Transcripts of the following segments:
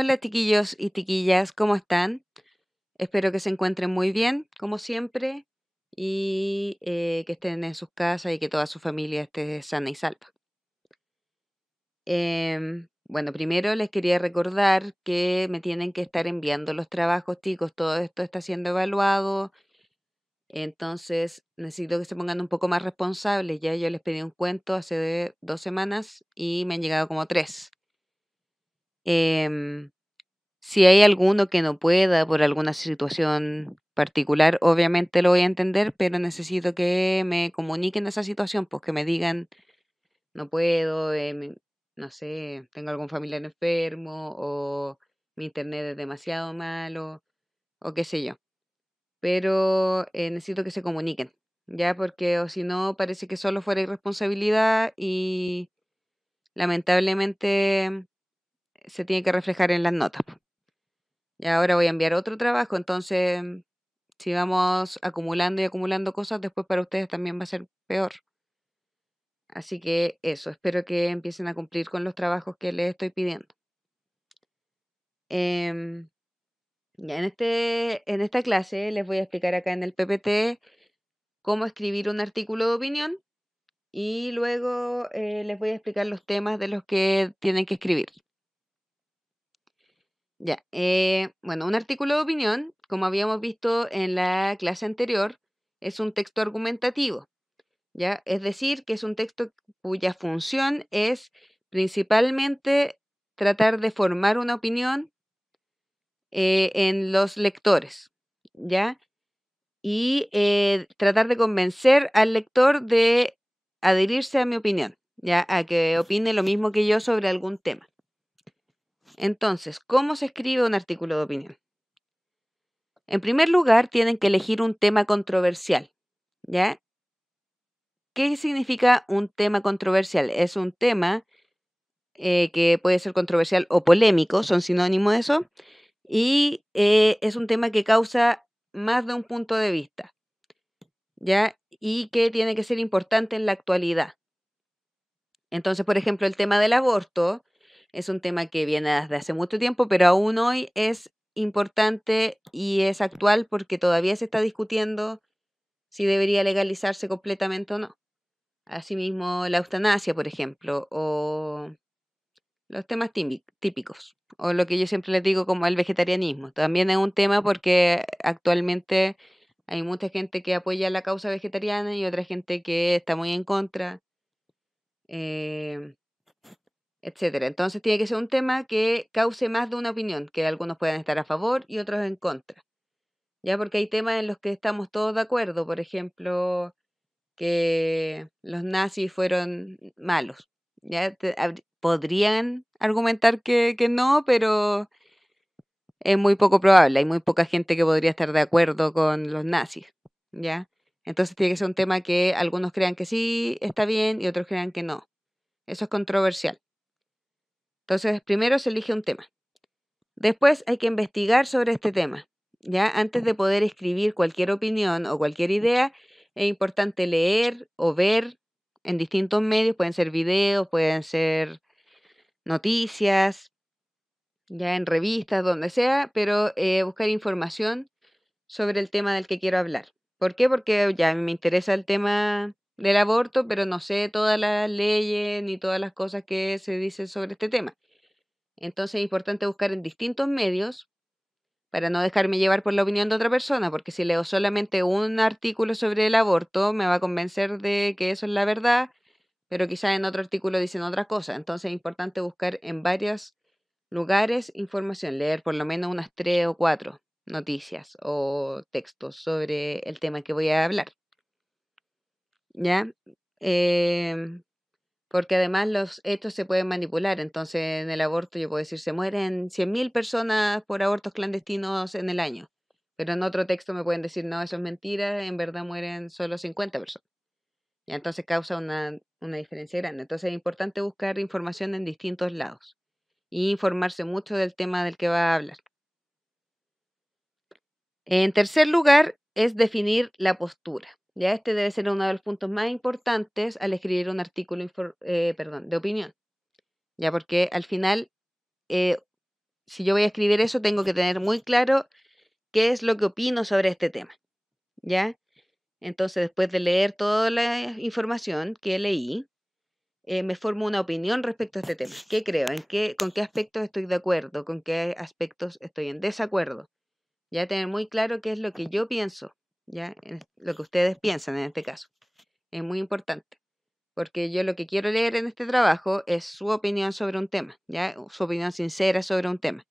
Hola chiquillos y chiquillas, ¿cómo están? Espero que se encuentren muy bien, como siempre, y que estén en sus casas y que toda su familia esté sana y salva. Bueno, primero les quería recordar que me tienen que estar enviando los trabajos, chicos. Todo esto está siendo evaluado, entonces necesito que se pongan un poco más responsables. Ya yo les pedí un cuento hace 2 semanas y me han llegado como tres. Em, Si hay alguno que no pueda por alguna situación particular, obviamente lo voy a entender, pero necesito que me comuniquen esa situación, pues que me digan, no puedo, no sé, tengo algún familiar enfermo o mi internet es demasiado malo o qué sé yo. Pero necesito que se comuniquen, ya, porque o si no, parece que solo fuera irresponsabilidad y lamentablemente se tiene que reflejar en las notas. Y ahora voy a enviar otro trabajo, entonces si vamos acumulando y acumulando cosas, después para ustedes también va a ser peor. Así que eso, espero que empiecen a cumplir con los trabajos que les estoy pidiendo. Em, ya en esta clase les voy a explicar acá en el PPT cómo escribir un artículo de opinión y luego les voy a explicar los temas de los que tienen que escribir. Ya, bueno, un artículo de opinión, como habíamos visto en la clase anterior, es un texto argumentativo, ¿ya? Es decir, que es un texto cuya función es principalmente tratar de formar una opinión en los lectores, ¿ya? Y tratar de convencer al lector de adherirse a mi opinión, ¿ya? A que opine lo mismo que yo sobre algún tema. Entonces, ¿cómo se escribe un artículo de opinión? En primer lugar, tienen que elegir un tema controversial, ¿ya? ¿Qué significa un tema controversial? Es un tema que puede ser controversial o polémico, son sinónimos de eso, y es un tema que causa más de un punto de vista, ¿ya? Y que tiene que ser importante en la actualidad. Entonces, por ejemplo, el tema del aborto es un tema que viene desde hace mucho tiempo, pero aún hoy es importante y es actual porque todavía se está discutiendo si debería legalizarse completamente o no. Asimismo, la eutanasia, por ejemplo, o los temas típicos, o lo que yo siempre les digo como el vegetarianismo. También es un tema porque actualmente hay mucha gente que apoya la causa vegetariana y otra gente que está muy en contra, eh, etcétera. Entonces tiene que ser un tema que cause más de una opinión, que algunos puedan estar a favor y otros en contra. Ya porque hay temas en los que estamos todos de acuerdo, por ejemplo, que los nazis fueron malos. Ya podrían argumentar que no, pero es muy poco probable. Hay muy poca gente que podría estar de acuerdo con los nazis, ¿ya? Entonces tiene que ser un tema que algunos crean que sí está bien y otros crean que no. Eso es controversial. Entonces, primero se elige un tema. Después hay que investigar sobre este tema, ¿ya? Antes de poder escribir cualquier opinión o cualquier idea, es importante leer o ver en distintos medios, pueden ser videos, pueden ser noticias, ya en revistas, donde sea, pero buscar información sobre el tema del que quiero hablar. ¿Por qué? Porque ya me interesa el tema del aborto, pero no sé todas las leyes ni todas las cosas que se dicen sobre este tema. Entonces es importante buscar en distintos medios para no dejarme llevar por la opinión de otra persona, porque si leo solamente un artículo sobre el aborto, me va a convencer de que eso es la verdad, pero quizás en otro artículo dicen otra cosa. Entonces es importante buscar en varios lugares información, leer por lo menos unas 3 o 4 noticias o textos sobre el tema que voy a hablar, ¿ya? Em, Porque además los hechos se pueden manipular. Entonces, en el aborto yo puedo decir, se mueren 100.000 personas por abortos clandestinos en el año. Pero en otro texto me pueden decir, no, eso es mentira, en verdad mueren solo 50 personas. Y entonces causa una diferencia grande. Entonces es importante buscar información en distintos lados y informarse mucho del tema del que va a hablar. En tercer lugar, es definir la postura. Ya este debe ser uno de los puntos más importantes al escribir un artículo de opinión. Ya porque al final, eh, si yo voy a escribir eso, tengo que tener muy claro qué es lo que opino sobre este tema, ¿ya? Entonces, después de leer toda la información que leí, me formo una opinión respecto a este tema. ¿Qué creo? ¿Con qué aspectos estoy de acuerdo? ¿Con qué aspectos estoy en desacuerdo? Ya tener muy claro qué es lo que yo pienso, ya lo que ustedes piensan en este caso. Es muy importante, porque yo lo que quiero leer en este trabajo es su opinión sobre un tema, ya su opinión sincera sobre un tema.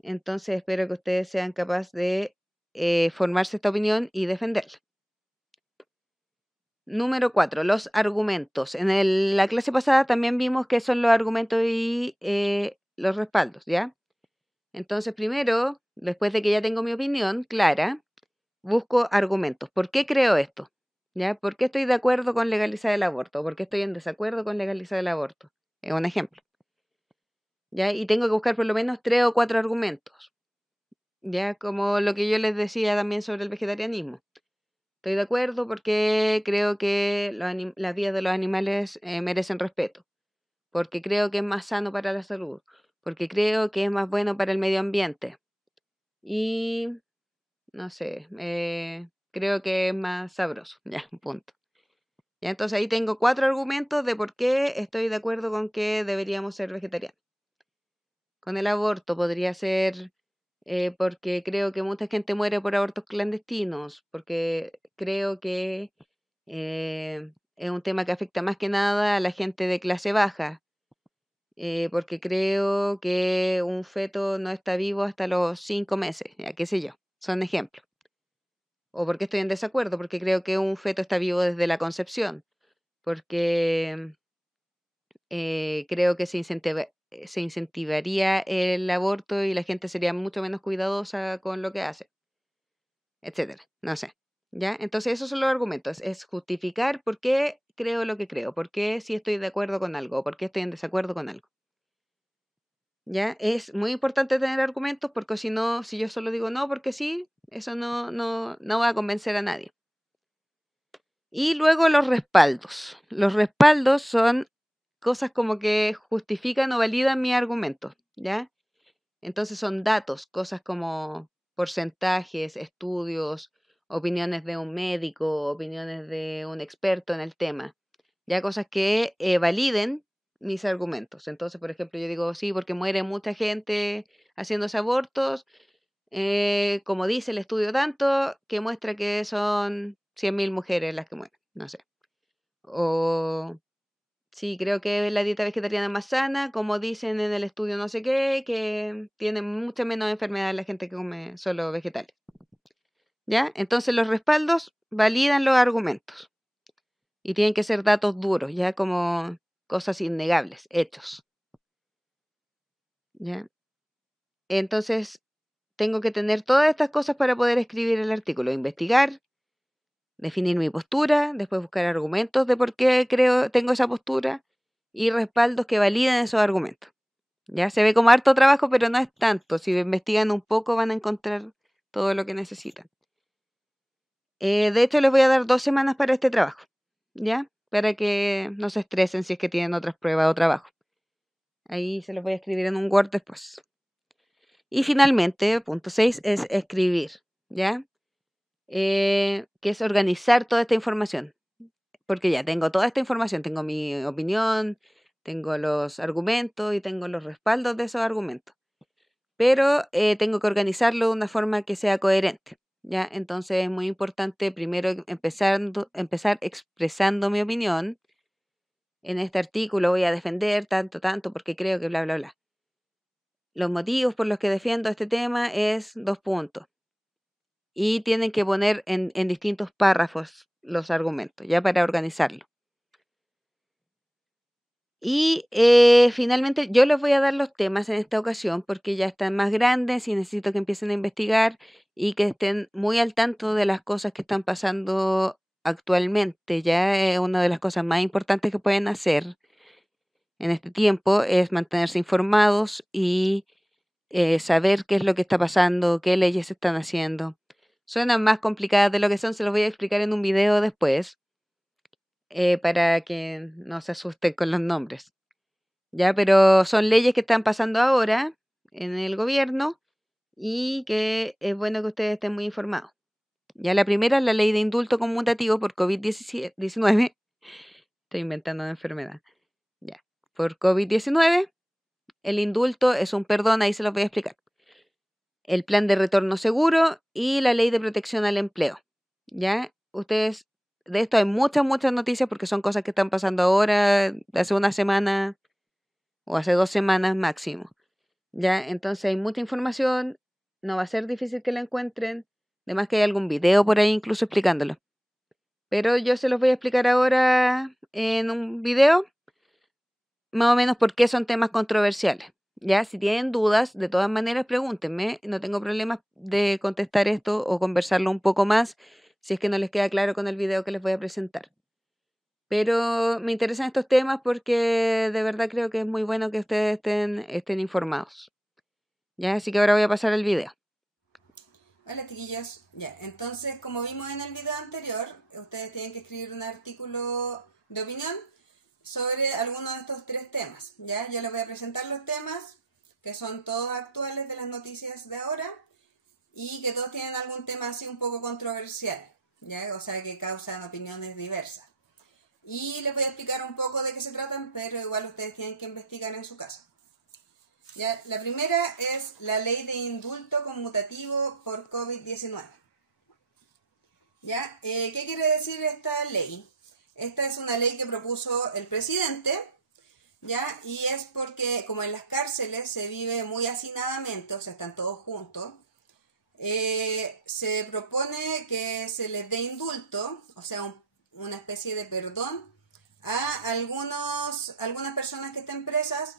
Entonces espero que ustedes sean capaces de formarse esta opinión y defenderla. Número 4, los argumentos. La clase pasada también vimos qué son los argumentos y los respaldos, ¿ya? Entonces, primero, después de que ya tengo mi opinión clara, busco argumentos. ¿Por qué creo esto? ¿Ya? ¿Por qué estoy de acuerdo con legalizar el aborto? ¿Por qué estoy en desacuerdo con legalizar el aborto? Es un ejemplo. ¿Ya? Y tengo que buscar por lo menos 3 o 4 argumentos. ¿Ya? Como lo que yo les decía también sobre el vegetarianismo. Estoy de acuerdo porque creo que las vidas de los animales merecen respeto, porque creo que es más sano para la salud, porque creo que es más bueno para el medio ambiente y, no sé, creo que es más sabroso. Ya, punto. Ya, entonces ahí tengo 4 argumentos de por qué estoy de acuerdo con que deberíamos ser vegetarianos. Con el aborto podría ser porque creo que mucha gente muere por abortos clandestinos, porque creo que es un tema que afecta más que nada a la gente de clase baja, porque creo que un feto no está vivo hasta los 5 meses, ya qué sé yo, son ejemplos. O porque estoy en desacuerdo, porque creo que un feto está vivo desde la concepción, porque creo que se incentivaría el aborto y la gente sería mucho menos cuidadosa con lo que hace, etcétera. No sé. ¿Ya? Entonces esos son los argumentos. Es justificar por qué creo lo que creo, por qué si estoy de acuerdo con algo, o por qué estoy en desacuerdo con algo. ¿Ya? Es muy importante tener argumentos porque si no, si yo solo digo no porque sí, eso no va a convencer a nadie. Y luego los respaldos. Los respaldos son cosas como que justifican o validan mi argumento, ¿ya? Entonces son datos, cosas como porcentajes, estudios, opiniones de un médico, opiniones de un experto en el tema, ya cosas que validen mis argumentos. Entonces, por ejemplo, yo digo, sí, porque muere mucha gente haciéndose abortos, como dice el estudio tanto, que muestra que son 100.000 mujeres las que mueren, no sé. O sí, creo que la dieta vegetariana es más sana, como dicen en el estudio no sé qué, que tiene mucha menos enfermedad la gente que come solo vegetales. ¿Ya? Entonces los respaldos validan los argumentos y tienen que ser datos duros, ya como cosas innegables, hechos. ¿Ya? Entonces tengo que tener todas estas cosas para poder escribir el artículo, investigar, definir mi postura, después buscar argumentos de por qué tengo esa postura y respaldos que validen esos argumentos. Ya se ve como harto trabajo, pero no es tanto. Si investigan un poco van a encontrar todo lo que necesitan. De hecho, les voy a dar 2 semanas para este trabajo, ¿ya? Para que no se estresen si es que tienen otras pruebas o trabajo. Ahí se los voy a escribir en un Word después. Y finalmente, punto 6 es escribir, ¿ya? Que es organizar toda esta información. Porque ya tengo toda esta información, tengo mi opinión, tengo los argumentos y tengo los respaldos de esos argumentos. Pero tengo que organizarlo de una forma que sea coherente, ¿ya? Entonces es muy importante primero empezar expresando mi opinión. En este artículo voy a defender tanto, porque creo que bla, bla, bla. Los motivos por los que defiendo este tema es 2 puntos. Y tienen que poner en distintos párrafos los argumentos, ya para organizarlo. Y finalmente yo les voy a dar los temas en esta ocasión porque ya están más grandes y necesito que empiecen a investigar y que estén muy al tanto de las cosas que están pasando actualmente. Ya una de las cosas más importantes que pueden hacer en este tiempo es mantenerse informados y saber qué es lo que está pasando, qué leyes se están haciendo. Suenan más complicadas de lo que son, se los voy a explicar en un video después para que no se asusten con los nombres. Ya, pero son leyes que están pasando ahora en el gobierno y que es bueno que ustedes estén muy informados. Ya la primera es la ley de indulto conmutativo por COVID-19. Estoy inventando una enfermedad. Ya. Por COVID-19, el indulto es un perdón, ahí se los voy a explicar. El plan de retorno seguro y la ley de protección al empleo. ¿Ya? Ustedes, de esto hay muchas noticias porque son cosas que están pasando ahora, hace una semana o hace 2 semanas máximo. ¿Ya? Entonces hay mucha información, no va a ser difícil que la encuentren. Además que hay algún video por ahí incluso explicándolo. Pero yo se los voy a explicar ahora en un video, más o menos por qué son temas controversiales. Ya, si tienen dudas, de todas maneras pregúntenme, no tengo problemas de contestar esto o conversarlo un poco más si es que no les queda claro con el video que les voy a presentar. Pero me interesan estos temas porque de verdad creo que es muy bueno que ustedes estén informados. Ya, así que ahora voy a pasar al video. Hola chiquillos, ya, entonces como vimos en el video anterior, ustedes tienen que escribir un artículo de opinión sobre alguno de estos 3 temas, ¿ya? Yo les voy a presentar los temas, que son todos actuales de las noticias de ahora, y que todos tienen algún tema así un poco controversial, ¿ya? O sea, que causan opiniones diversas. Y les voy a explicar un poco de qué se tratan, pero igual ustedes tienen que investigar en su casa. ¿Ya? La primera es la ley de indulto conmutativo por COVID-19. ¿Ya? ¿Qué quiere decir esta ley? Esta es una ley que propuso el presidente, ¿ya? Y es porque como en las cárceles se vive muy hacinadamente, o sea, están todos juntos, se propone que se les dé indulto, o sea, una especie de perdón a algunas personas que estén presas,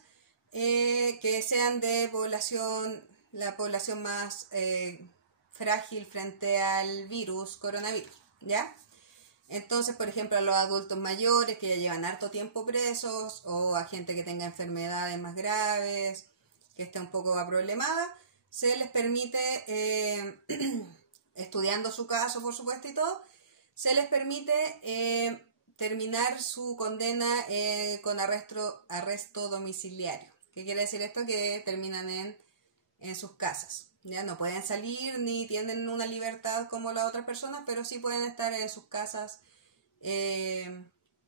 que sean de la población más frágil frente al coronavirus, ¿ya? Entonces, por ejemplo, a los adultos mayores que ya llevan harto tiempo presos, o a gente que tenga enfermedades más graves, que esté un poco problemada, se les permite, estudiando su caso, por supuesto, y todo, se les permite terminar su condena con arresto domiciliario. ¿Qué quiere decir esto? Que terminan en sus casas. Ya no pueden salir ni tienen una libertad como las otras personas, pero sí pueden estar en sus casas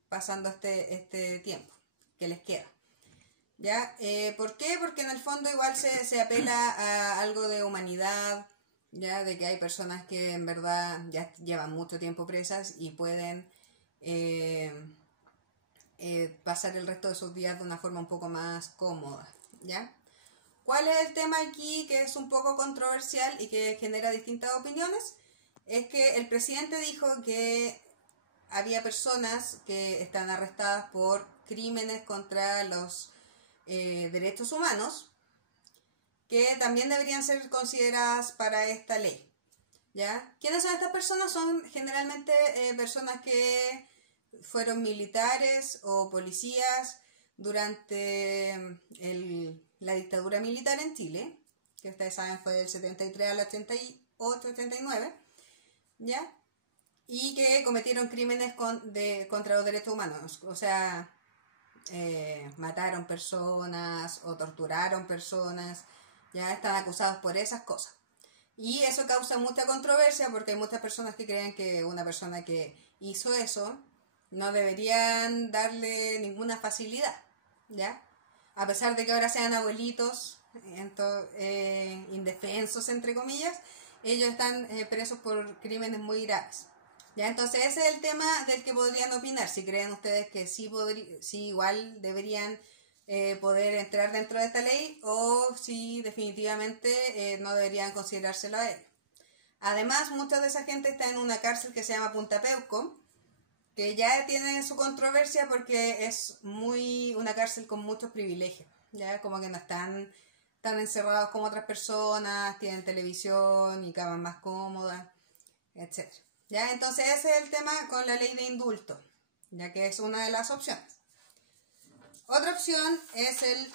pasando este tiempo que les queda. ¿Ya? ¿Por qué? Porque en el fondo igual se apela a algo de humanidad, ya de que hay personas que en verdad ya llevan mucho tiempo presas y pueden pasar el resto de sus días de una forma un poco más cómoda, ¿ya? ¿Cuál es el tema aquí que es un poco controversial y que genera distintas opiniones? Es que el presidente dijo que había personas que están arrestadas por crímenes contra los derechos humanos que también deberían ser consideradas para esta ley, ¿ya? ¿Quiénes son estas personas? Son generalmente personas que fueron militares o policías durante la dictadura militar en Chile, que ustedes saben fue del 73 al 88, 89, ¿ya? Y que cometieron crímenes contra los derechos humanos, o sea, mataron personas o torturaron personas, ya están acusados por esas cosas. Y eso causa mucha controversia porque hay muchas personas que creen que una persona que hizo eso no deberían darle ninguna facilidad, ¿ya? A pesar de que ahora sean abuelitos, indefensos, entre comillas, ellos están presos por crímenes muy graves. ¿Ya? Entonces ese es el tema del que podrían opinar, si creen ustedes que sí igual deberían poder entrar dentro de esta ley o si definitivamente no deberían considerárselo a ellos. Además, mucha de esa gente está en una cárcel que se llama Punta Peuco, que ya tiene su controversia porque es una cárcel con muchos privilegios, ya como que no están tan encerrados como otras personas, tienen televisión y camas más cómodas, etc. ¿Ya? Entonces ese es el tema con la ley de indulto, ya que es una de las opciones. Otra opción es el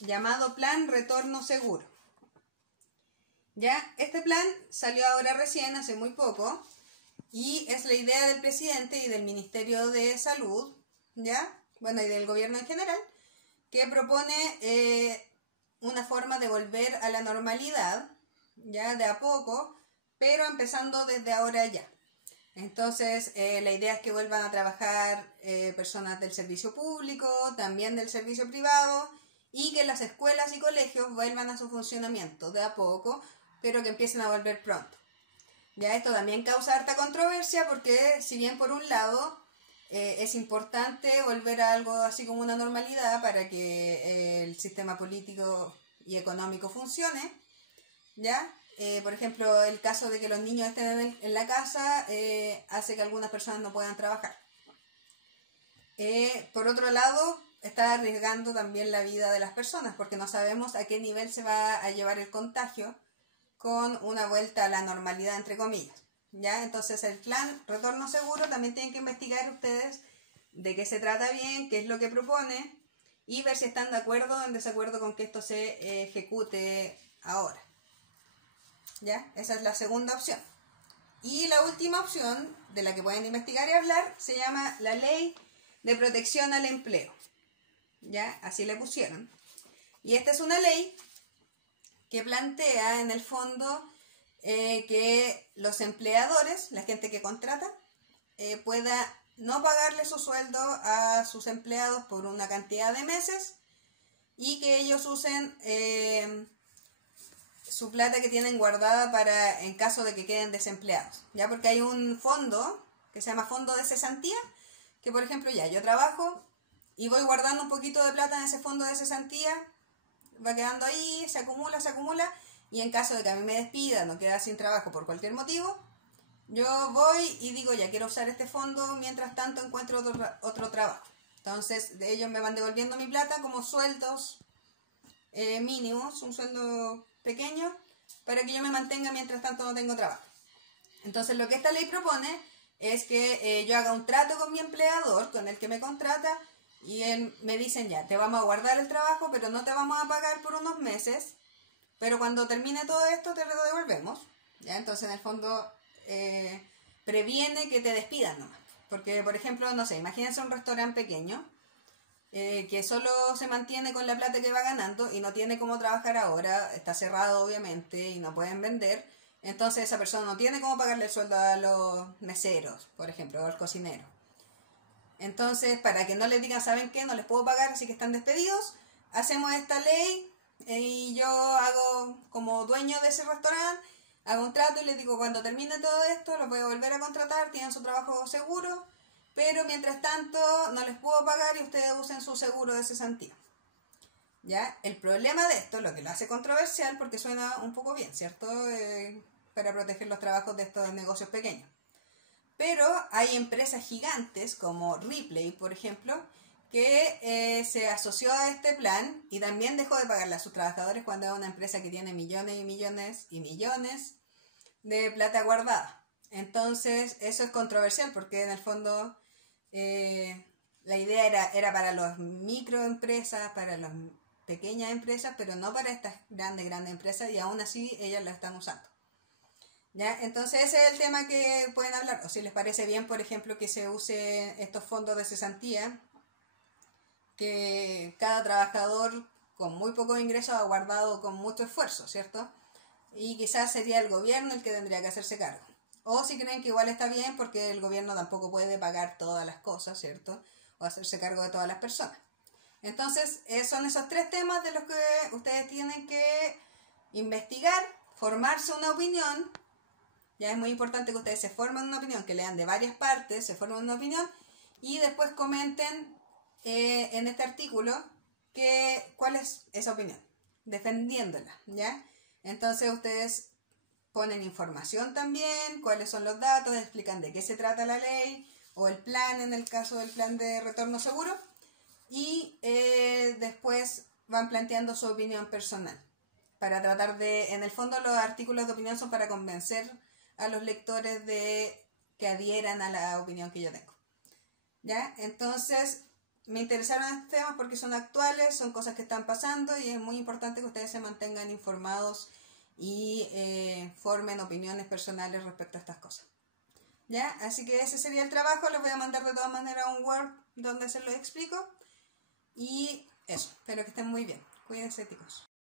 llamado Plan Retorno Seguro. ¿Ya? Este plan salió ahora recién, hace muy poco, y es la idea del presidente y del Ministerio de Salud, ¿ya? Bueno, y del gobierno en general, que propone una forma de volver a la normalidad, ya de a poco, pero empezando desde ahora ya. Entonces, la idea es que vuelvan a trabajar personas del servicio público, también del servicio privado, y que las escuelas y colegios vuelvan a su funcionamiento de a poco, pero que empiecen a volver pronto. Ya esto también causa harta controversia porque si bien por un lado es importante volver a algo así como una normalidad para que el sistema político y económico funcione, ¿ya? Por ejemplo, el caso de que los niños estén en la casa hace que algunas personas no puedan trabajar. Por otro lado, está arriesgando también la vida de las personas porque no sabemos a qué nivel se va a llevar el contagio con una vuelta a la normalidad, entre comillas. ¿Ya? Entonces el plan Retorno Seguro también tienen que investigar ustedes de qué se trata bien, qué es lo que propone y ver si están de acuerdo o en desacuerdo con que esto se ejecute ahora. ¿Ya? Esa es la segunda opción. Y la última opción de la que pueden investigar y hablar se llama la Ley de Protección al Empleo. ¿Ya? Así le pusieron. Y esta es una ley que plantea en el fondo que los empleadores, la gente que contrata, pueda no pagarle su sueldo a sus empleados por una cantidad de meses y que ellos usen su plata que tienen guardada para en caso de que queden desempleados. Ya porque hay un fondo que se llama Fondo de Cesantía, que por ejemplo ya yo trabajo y voy guardando un poquito de plata en ese fondo de cesantía, va quedando ahí, se acumula, y en caso de que a mí me despidan o quede sin trabajo por cualquier motivo, yo voy y digo, ya quiero usar este fondo, mientras tanto encuentro otro trabajo. Entonces ellos me van devolviendo mi plata como sueldos mínimos, un sueldo pequeño, para que yo me mantenga mientras tanto no tengo trabajo. Entonces lo que esta ley propone es que yo haga un trato con mi empleador, con el que me contrata, y él me dicen ya, te vamos a guardar el trabajo, pero no te vamos a pagar por unos meses, pero cuando termine todo esto te lo devolvemos. ¿Ya? Entonces en el fondo previene que te despidan nomás. Porque por ejemplo, no sé, imagínense un restaurante pequeño que solo se mantiene con la plata que va ganando y no tiene cómo trabajar ahora, está cerrado obviamente y no pueden vender. Entonces esa persona no tiene cómo pagarle el sueldo a los meseros, por ejemplo, o al cocinero. Entonces, para que no les digan, ¿saben qué? No les puedo pagar, así que están despedidos. Hacemos esta ley y yo hago como dueño de ese restaurante, hago un trato y les digo, cuando termine todo esto, los voy a volver a contratar, tienen su trabajo seguro, pero mientras tanto no les puedo pagar y ustedes usen su seguro de cesantía. ¿Ya? El problema de esto, lo que lo hace controversial, porque suena un poco bien, ¿cierto? Para proteger los trabajos de estos negocios pequeños. Pero hay empresas gigantes como Ripley, por ejemplo, que se asoció a este plan y también dejó de pagarle a sus trabajadores cuando es una empresa que tiene millones y millones y millones de plata guardada. Entonces, eso es controversial porque en el fondo la idea era para las microempresas, para las pequeñas empresas, pero no para estas grandes empresas y aún así ellas la están usando. ¿Ya? Entonces ese es el tema que pueden hablar, o si les parece bien, por ejemplo, que se use estos fondos de cesantía, que cada trabajador con muy poco ingreso ha guardado con mucho esfuerzo, ¿cierto? Y quizás sería el gobierno el que tendría que hacerse cargo. O si creen que igual está bien porque el gobierno tampoco puede pagar todas las cosas, ¿cierto? O hacerse cargo de todas las personas. Entonces son esos tres temas de los que ustedes tienen que investigar, formarse una opinión. Ya es muy importante que ustedes se formen una opinión, que lean de varias partes, se formen una opinión y después comenten en este artículo cuál es esa opinión, defendiéndola, ¿ya? Entonces ustedes ponen información también, cuáles son los datos, explican de qué se trata la ley o el plan en el caso del plan de retorno seguro y después van planteando su opinión personal para tratar de, en el fondo los artículos de opinión son para convencer a los lectores de que adhieran a la opinión que yo tengo. ¿Ya? Entonces, me interesaron estos temas porque son actuales, son cosas que están pasando y es muy importante que ustedes se mantengan informados y formen opiniones personales respecto a estas cosas. ¿Ya? Así que ese sería el trabajo, les voy a mandar de todas maneras un Word donde se lo explico y eso, espero que estén muy bien. Cuídense, chicos.